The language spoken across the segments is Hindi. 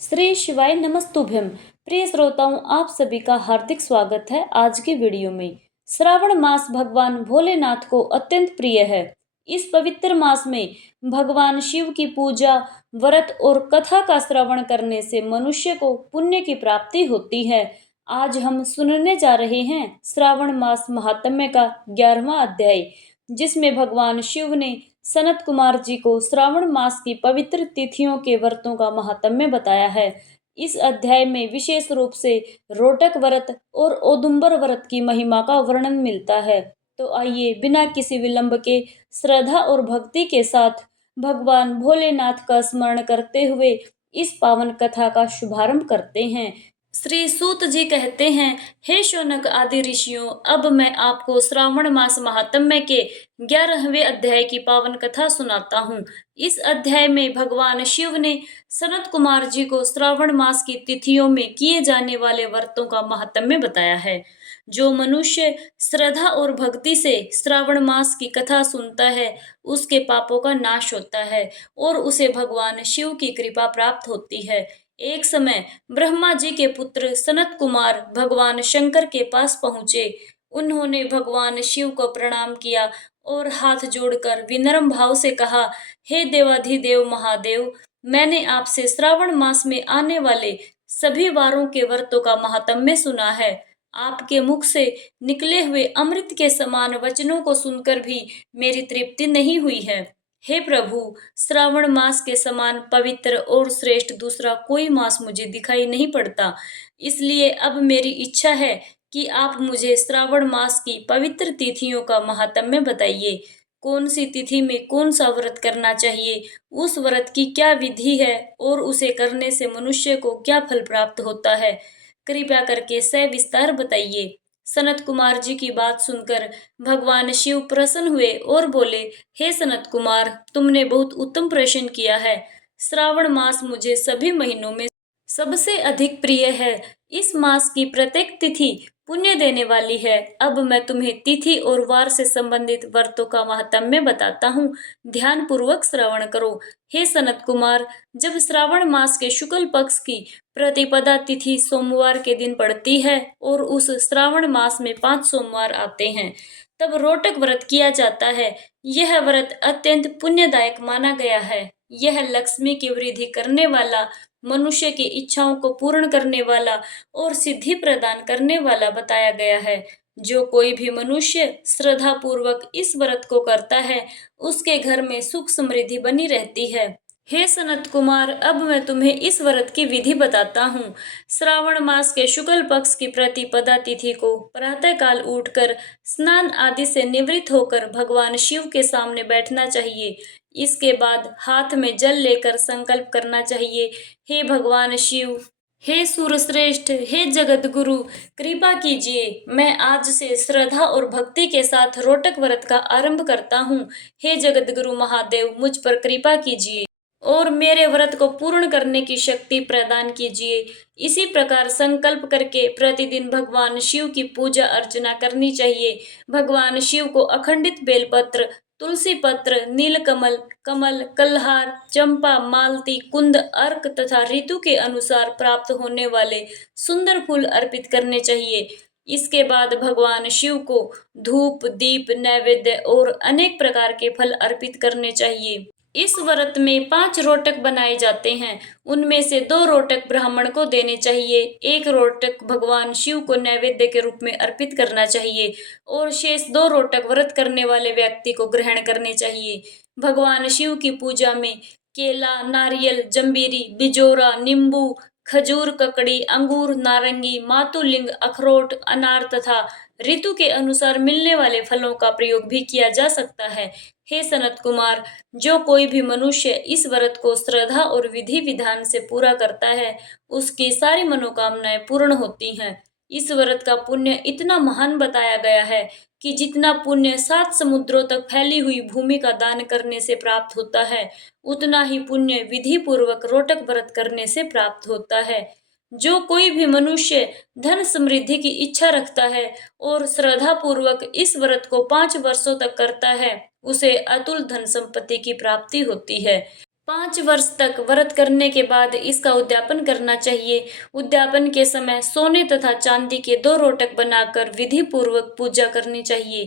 श्री शिवाय नमस्तुभ्यम। प्रिय श्रोताओं, आप सभी का हार्दिक स्वागत है आज के वीडियो में। श्रावण मास भगवान भोलेनाथ को अत्यंत प्रिय है। इस पवित्र मास में भगवान शिव की पूजा, व्रत और कथा का श्रवण करने से मनुष्य को पुण्य की प्राप्ति होती है। आज हम सुनने जा रहे हैं श्रावण मास महात्म्य का 11वां अध्याय, जिसमें भगवान शिव ने सनत कुमार जी को श्रावण मास की पवित्र तिथियों के व्रतों का महात्म्य बताया है। इस अध्याय में विशेष रूप से रोटक व्रत और औदुंबर व्रत की महिमा का वर्णन मिलता है। तो आइए बिना किसी विलंब के श्रद्धा और भक्ति के साथ भगवान भोलेनाथ का स्मरण करते हुए इस पावन कथा का शुभारंभ करते हैं। श्री सूत जी कहते हैं, हे शौनक आदि ऋषियों, अब मैं आपको श्रावण मास महात्म्य के 11वें अध्याय की पावन कथा सुनाता हूँ। इस अध्याय में भगवान शिव ने सनत कुमार जी को श्रावण मास की तिथियों में किए जाने वाले व्रतों का महात्म्य बताया है। जो मनुष्य श्रद्धा और भक्ति से श्रावण मास की कथा सुनता है, उसके पापों का नाश होता है और उसे भगवान शिव की कृपा प्राप्त होती है। एक समय ब्रह्मा जी के पुत्र सनत कुमार भगवान शंकर के पास पहुंचे। उन्होंने भगवान शिव को प्रणाम किया और हाथ जोड़कर विनम्र भाव से कहा, हे देवाधिदेव महादेव, मैंने आपसे श्रावण मास में आने वाले सभी वारों के व्रतों का महात्म्य सुना है। आपके मुख से निकले हुए अमृत के समान वचनों को सुनकर भी मेरी तृप्ति नहीं हुई है। हे प्रभु, श्रावण मास के समान पवित्र और श्रेष्ठ दूसरा कोई मास मुझे दिखाई नहीं पड़ता। इसलिए अब मेरी इच्छा है कि आप मुझे श्रावण मास की पवित्र तिथियों का महात्म्य बताइए। कौन सी तिथि में कौन सा व्रत करना चाहिए, उस व्रत की क्या विधि है और उसे करने से मनुष्य को क्या फल प्राप्त होता है, कृपया करके सविस्तार बताइए। सनत कुमार जी की बात सुनकर भगवान शिव प्रसन्न हुए और बोले, हे सनत कुमार, तुमने बहुत उत्तम प्रश्न किया है। श्रावण मास मुझे सभी महीनों में सबसे अधिक प्रिय है। इस मास की प्रत्येक तिथि पुण्य देने वाली है। अब मैं तुम्हें तिथि और वार से संबंधित व्रतों का महात्म्य बताता हूँ। ध्यान पूर्वक श्रवण करो। हे सनत कुमार, जब श्रावण मास के शुक्ल पक्ष की प्रतिपदा तिथि सोमवार के दिन पड़ती है और उस श्रावण मास में 5 सोमवार आते हैं, तब रोटक व्रत किया जाता है। यह व्रत अत्यंत पुण्यदायक माना गया है। यह लक्ष्मी की वृद्धि करने वाला, मनुष्य की इच्छाओं को पूर्ण करने वाला और सिद्धि प्रदान करने वाला बताया गया है। जो कोई भी मनुष्य श्रद्धा पूर्वक इस व्रत को करता है, उसके घर में सुख समृद्धि बनी रहती है। हे सनत कुमार, अब मैं तुम्हें इस व्रत की विधि बताता हूँ। श्रावण मास के शुक्ल पक्ष की प्रतिपदा तिथि को प्रातः काल उठकर स्नान आदि से निवृत्त होकर भगवान शिव के सामने बैठना चाहिए। इसके बाद हाथ में जल लेकर संकल्प करना चाहिए, हे भगवान शिव, हे सूरश्रेष्ठ, हे जगत गुरु, कृपा कीजिए, मैं आज से श्रद्धा और भक्ति के साथ रोटक व्रत का आरंभ करता हूँ। हे जगत गुरु महादेव, मुझ पर कृपा कीजिए और मेरे व्रत को पूर्ण करने की शक्ति प्रदान कीजिए। इसी प्रकार संकल्प करके प्रतिदिन भगवान शिव की पूजा अर्चना करनी चाहिए। भगवान शिव को अखंडित बेलपत्र, तुलसी पत्र, नीलकमल, कमल, कल्हार, चंपा, मालती, कुंद, अर्क तथा ऋतु के अनुसार प्राप्त होने वाले सुंदर फूल अर्पित करने चाहिए। इसके बाद भगवान शिव को धूप, दीप, नैवेद्य और अनेक प्रकार के फल अर्पित करने चाहिए। इस व्रत में 5 रोटक बनाए जाते हैं। उनमें से 2 रोटक ब्राह्मण को देने चाहिए, 1 रोटक भगवान शिव को नैवेद्य के रूप में अर्पित करना चाहिए और शेष 2 रोटक व्रत करने वाले व्यक्ति को ग्रहण करने चाहिए। भगवान शिव की पूजा में केला, नारियल, जंबीरी, बिजोरा, नींबू, खजूर, ककड़ी, अंगूर, नारंगी, मातुलिंग, अखरोट, अनार तथा ऋतु के अनुसार मिलने वाले फलों का प्रयोग भी किया जा सकता है। हे सनत कुमार, जो कोई भी मनुष्य इस व्रत को श्रद्धा और विधि विधान से पूरा करता है, उसकी सारी मनोकामनाएं पूर्ण होती हैं। इस व्रत का पुण्य इतना महान बताया गया है कि जितना पुण्य 7 समुद्रों तक फैली हुई भूमि का दान करने से प्राप्त होता है, उतना ही पुण्य विधि पूर्वक रोटक व्रत करने से प्राप्त होता है। जो कोई भी मनुष्य धन समृद्धि की इच्छा रखता है और श्रद्धा पूर्वक इस व्रत को 5 वर्षों तक करता है, उसे अतुल धन संपत्ति की प्राप्ति होती है। 5 वर्ष तक व्रत करने के बाद इसका उद्यापन करना चाहिए। उद्यापन के समय सोने तथा चांदी के 2 रोटक बनाकर विधि पूर्वक पूजा करनी चाहिए।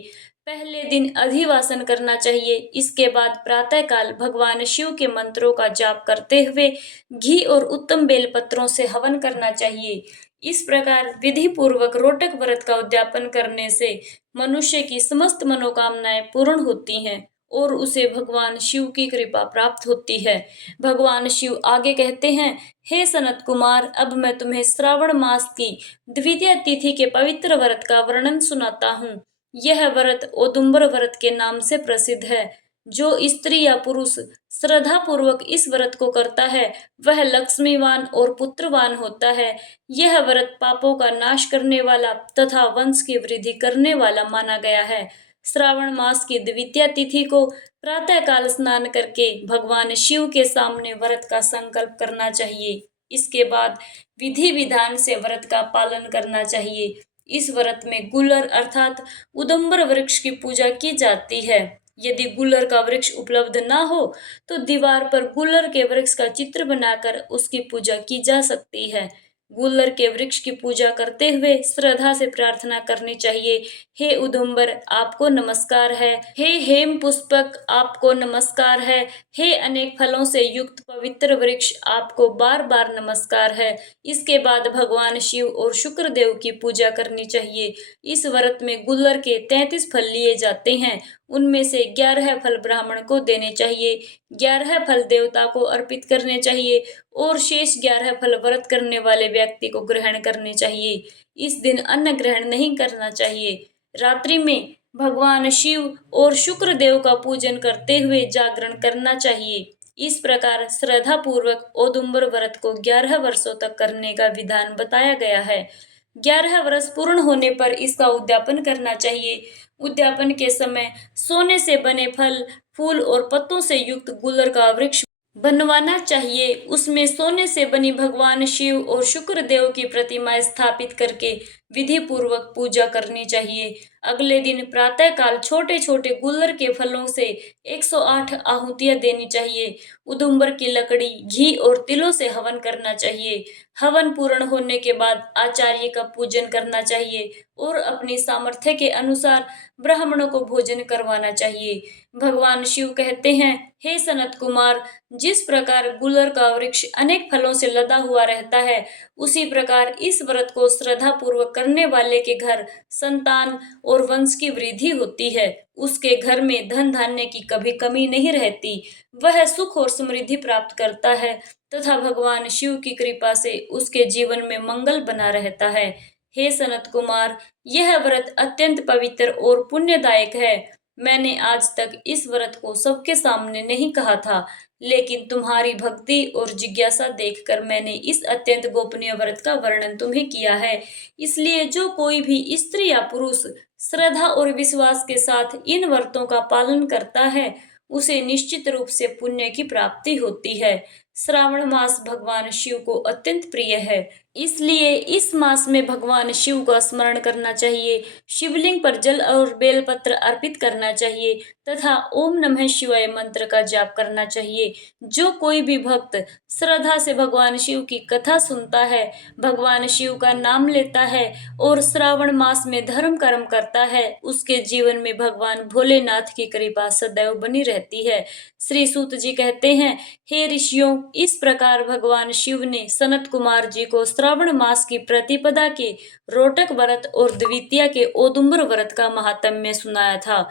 पहले दिन अधिवासन करना चाहिए। इसके बाद प्रातःकाल भगवान शिव के मंत्रों का जाप करते हुए घी और उत्तम बेलपत्रों से हवन करना चाहिए। इस प्रकार विधि पूर्वक रोटक व्रत का उद्यापन करने से मनुष्य की समस्त मनोकामनाएं पूर्ण होती हैं और उसे भगवान शिव की कृपा प्राप्त होती है। भगवान शिव आगे कहते हैं, हे सनत कुमार, अब मैं तुम्हें श्रावण मास की द्वितीय तिथि के पवित्र व्रत का वर्णन सुनाता हूँ। यह व्रत औदुंबर व्रत के नाम से प्रसिद्ध है। जो स्त्री या पुरुष श्रद्धा पूर्वक इस व्रत को करता है वह लक्ष्मीवान और पुत्रवान होता है। यह व्रत पापों का नाश करने वाला तथा वंश की वृद्धि करने वाला माना गया है। श्रावण मास की द्वितीय तिथि को प्रातःकाल स्नान करके भगवान शिव के सामने व्रत का संकल्प करना चाहिए। इसके बाद विधि विधान से व्रत का पालन करना चाहिए। इस व्रत में गुलर अर्थात उदुम्बर वृक्ष की पूजा की जाती है। यदि गुलर का वृक्ष उपलब्ध ना हो तो दीवार पर गुलर के वृक्ष का चित्र बनाकर उसकी पूजा की जा सकती है। गुलर के वृक्ष की पूजा करते हुए श्रद्धा से प्रार्थना करनी चाहिए। हे उदुम्बर, आपको नमस्कार है। हे हेम पुष्पक, आपको नमस्कार है। हे अनेक फलों से युक्त पवित्र वृक्ष, आपको बार बार नमस्कार है। इसके बाद भगवान शिव और शुक्र देव की पूजा करनी चाहिए। इस व्रत में गुलर के 33 फल लिए जाते हैं। उनमें से 11 फल ब्राह्मण को देने चाहिए, 11 फल देवता को अर्पित करने चाहिए और शेष 11 फल व्रत करने वाले व्यक्ति को ग्रहण करने चाहिए। इस दिन अन्न ग्रहण नहीं करना चाहिए। रात्रि में भगवान शिव और शुक्र देव का पूजन करते हुए जागरण करना चाहिए। इस प्रकार श्रद्धा पूर्वक औदुंबर व्रत को 11 वर्षों तक करने का विधान बताया गया है। 11 वर्ष पूर्ण होने पर इसका उद्यापन करना चाहिए। उद्यापन के समय सोने से बने फल, फूल और पत्तों से युक्त गुलर का वृक्ष बनवाना चाहिए। उसमें सोने से बनी भगवान शिव और शुक्र देव की प्रतिमा स्थापित करके विधि पूर्वक पूजा करनी चाहिए। अगले दिन प्रातःकाल छोटे छोटे गुलर के फलों से 108 आहुतियां देनी चाहिए। उदुम्बर की लकड़ी, घी और तिलों से हवन करना चाहिए। हवन पूर्ण होने के बाद आचार्य का पूजन करना चाहिए और अपनी सामर्थ्य के अनुसार ब्राह्मणों को भोजन करवाना चाहिए। भगवान शिव कहते हैं, हे सनत कुमार, जिस प्रकार गुलर का वृक्ष अनेक फलों से लदा हुआ रहता है, उसी प्रकार इस व्रत को श्रद्धा पूर्वक करने वाले के घर संतान और वंश की वृद्धि होती है। उसके घर में धन धान्य की कभी कमी नहीं रहती। वह सुख और समृद्धि प्राप्त करता है तथा भगवान शिव की कृपा से उसके जीवन में मंगल बना रहता है। हे सनत कुमार, यह व्रत अत्यंत पवित्र और पुण्यदायक है। मैंने आज तक इस व्रत को सबके सामने नहीं कहा था, लेकिन तुम्हारी भक्ति और जिज्ञासा देखकर मैंने इस अत्यंत गोपनीय व्रत का वर्णन तुम्हें किया है। इसलिए जो कोई भी स्त्री या पुरुष श्रद्धा और विश्वास के साथ इन व्रतों का पालन करता है, उसे निश्चित रूप से पुण्य की प्राप्ति होती है। श्रावण मास भगवान शिव को अत्यंत प्रिय है, इसलिए इस मास में भगवान शिव का स्मरण करना चाहिए। शिवलिंग पर जल और बेलपत्र अर्पित करना चाहिए तथा ओम नमः शिवाय मंत्र का जाप करना चाहिए। जो कोई भी भक्त श्रद्धा से भगवान शिव की कथा सुनता है, भगवान शिव का नाम लेता है और श्रावण मास में धर्म कर्म करता है, उसके जीवन में भगवान भोलेनाथ की कृपा सदैव बनी रहती है। श्री सूत जी कहते हैं, हे ऋषियों, इस प्रकार भगवान शिव ने सनत कुमार जी को श्रावण मास की प्रतिपदा के रोटक व्रत और द्वितीया के औदुंबर व्रत का महात्म्य सुनाया था।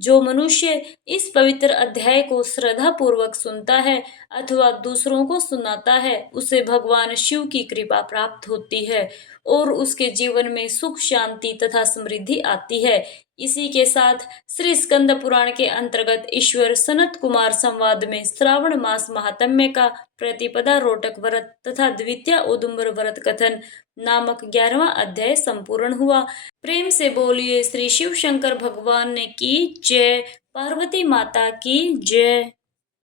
जो मनुष्य इस पवित्र अध्याय को श्रद्धा पूर्वक सुनता है अथवा दूसरों को सुनाता है, उसे भगवान शिव की कृपा प्राप्त होती है और उसके जीवन में सुख, शांति तथा समृद्धि आती है। इसी के साथ श्री स्कंद पुराण के अंतर्गत ईश्वर सनत कुमार संवाद में श्रावण मास महात्म्य का प्रतिपदा रोटक व्रत तथा द्वितीय औदुंबर व्रत कथन नामक 11वां अध्याय संपूर्ण हुआ। प्रेम से बोलिए श्री शिव शंकर भगवान की जय, पार्वती माता की जय।